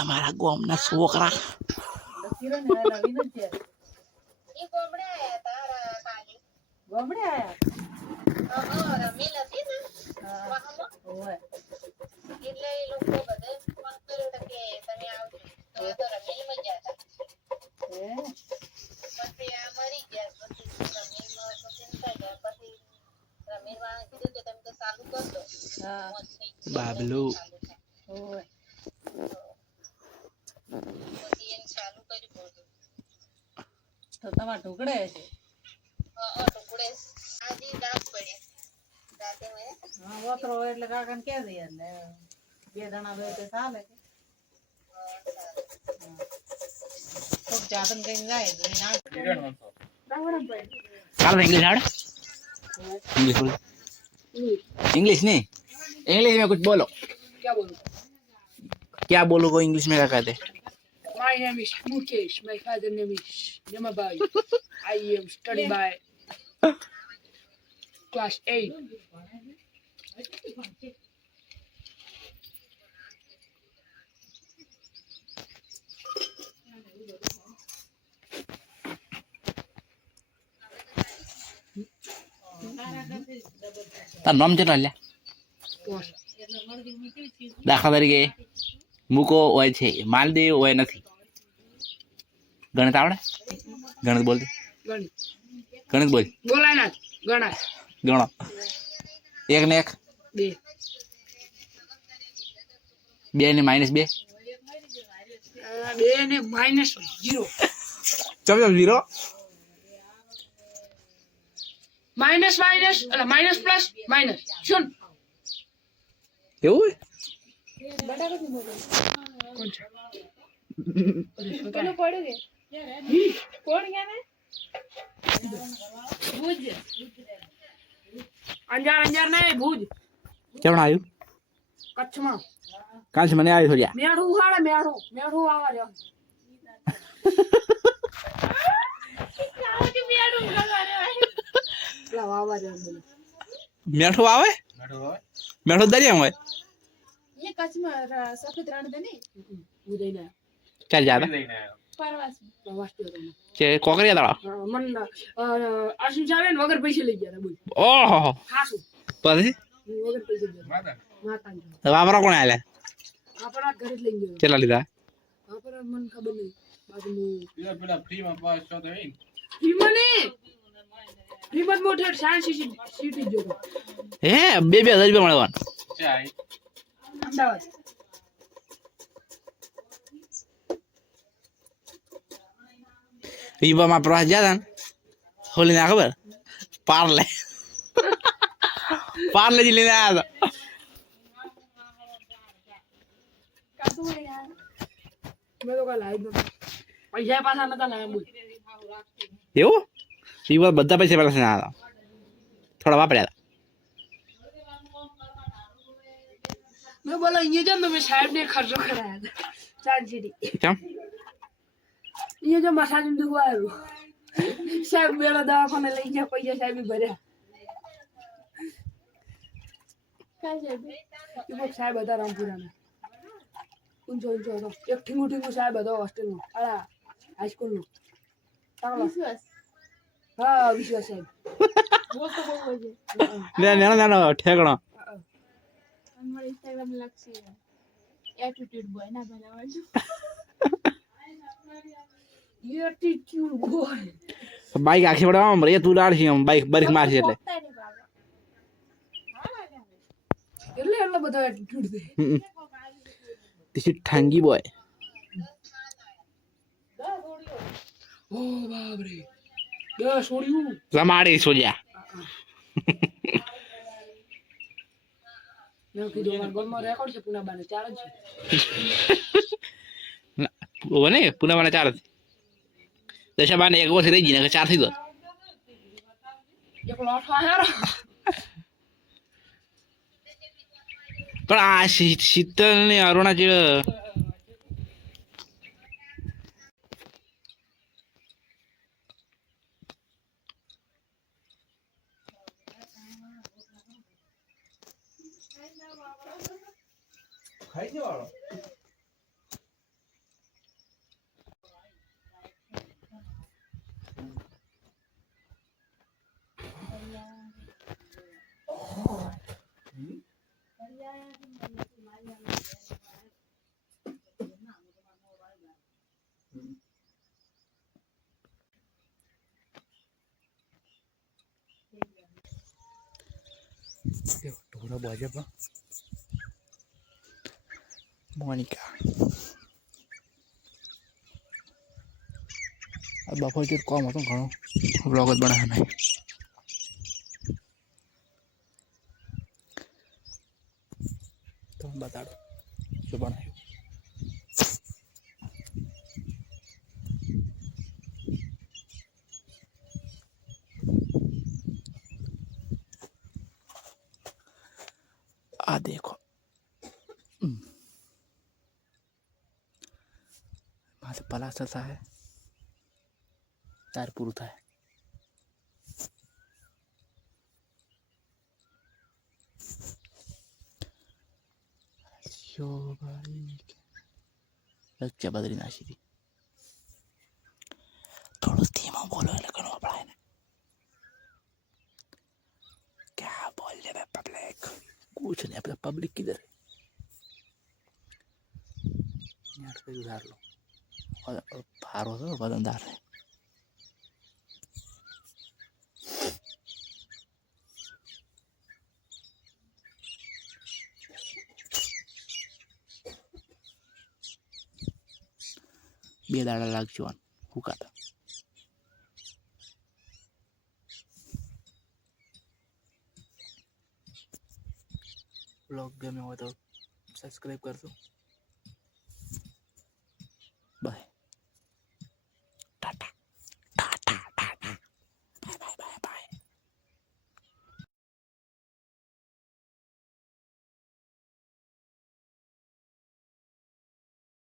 અમારા ગામના છોકરા બાબલો તો તમારા ઢોકળે છે વતરો હોય એટલે કાકાને કે દે એટલે બે જણા બે તે ચાલે તો જાતન કઈ જાય તો કાલ इंग्लिश आड़ इंग्लिश नहीं इंग्लिश में कुछ बोलो क्या बोलो को इंग्लिश में क्या कहते My name is Mukesh. My father name is Yamabai. I am studying by class 8. તાર નામ કેટલા લ્યા દાખલા તરીકે મૂકો હોય છે માલદેવ હોય નથી ગણિત આવડે ગણિત બોલતી ગણિત બોલ બોલાય ના ગણાય ગણો એક ને એક બે ને -2 2 ને -0 ચમ 0 માઇનસ એટલે માઇનસ પ્લસ માઇનસ શું એવું કોણ છે પેલું પડ્યું કે કોણ ગયા ને ભુજ અંજાર નહીં ભુજ કેમ આવ્યું કચ્છમાં કાંચ મને આવ્યું થોડ્યા મેઠું ઉહાડે મેઠું આવા રહ્યો મેઠું આવે મેઠું દરિયા હોય ये कच्छ में सफेद रण दे नहीं ઉદયના ચાલ જા परवास પ્રવાસ કે કોકરિયા દાડા મન આશિષ આવે ને વગર પૈસે લઈ ગયા બોલ ઓહો ખાસું પછી વગર પૈસે ગયા માતા વાપરા કોણ આલે આપણા ઘરે જ લઈ ગયો કેટલા લીધા આપણા મન ખબર નહીં બાજુ પેલા ફ્રી માં પાસ છો તો હે ફ્રીમાં મોટે સાયન્સ સિટી જો હે 2,000 રૂપિયા મળવાનું ચાય અમદાવાદ ઈવામાં પ્રવાસ ગયા હોલી ના ખબર પાર્લે જી લઈને આવ્યા कासू में यार મેં તો કાલ આવી પૈસા પાછા નતા લાવ્યા બોલ એવું ઈવા બધા પૈસા પેલા ના હતા થોડા વાપર્યા મેં બોલા અહીંયા જામ તો મેં સાહેબ ને ખર્ચો કરાયા હતા સાયન્સ સિટી કેમ અહીંયા જો મસાજ દુખવા આવ્યો સાહેબ મેળો દવાખાને લઈ ગયા પૈસા સાહેબ ભર્યા काय है એ સાહેબ હતા રામપુરાના ઊંચો હતો એક ઠીંગુ સાહેબ હતો હોસ્ટેલનો હાઈસ્કૂલનો विश्वास હા વિશ્વાસ સાહેબ वो तो बहुत है નાનો ઠેકણો हमारे इंस्टाग्राम लक्ष्य एटीट्यूड बॉय ना बनावा એટીટ્યુડ બોય બાઈક આખી વડવામાં રે તું ડાળશી આમ બાઈક બરીક મારશે એટલે એટલે બધા એટીટ્યુડ દે this is ઠાંગી બોય ઓ બાપ રે દસ છોડ્યું રમાડી સોજા મેં કીધું મારા ગોલમાં રેકોર્ડ છે પુનાબાને 4 જ છે ઓને પુનાવાના 4 દશાબાને એક વર્ષ રહી ગઈ ને 4 થઈ ગયો એક લોટ આયા પણ આ શીતલ ને અરુણા જે ઢોરા ભાજપ મોનિકા આ બપોર જે કોમ હતો ઘણો બ્લોગ જ બનાવ્યો નહીં તો બતાડો શું બનાવ્યું આ દેખો માથે પ્લાસ્ટર થાય તાર પૂરું થાય ભાઈ લચ્ચા બદલી નાખી હતી થોડું ધીમો બોલો એટલે ઘણું વપરાય ને क्या बोल रहे हैं पब्लिक कुछ नहीं अपना पब्लिक किधर यार पे उधार लो और फार हो तो वजनदार है બે દાડા લાગજો હુકાતા ब्लॉग गमे हो तो सब्सक्राइब कर दो।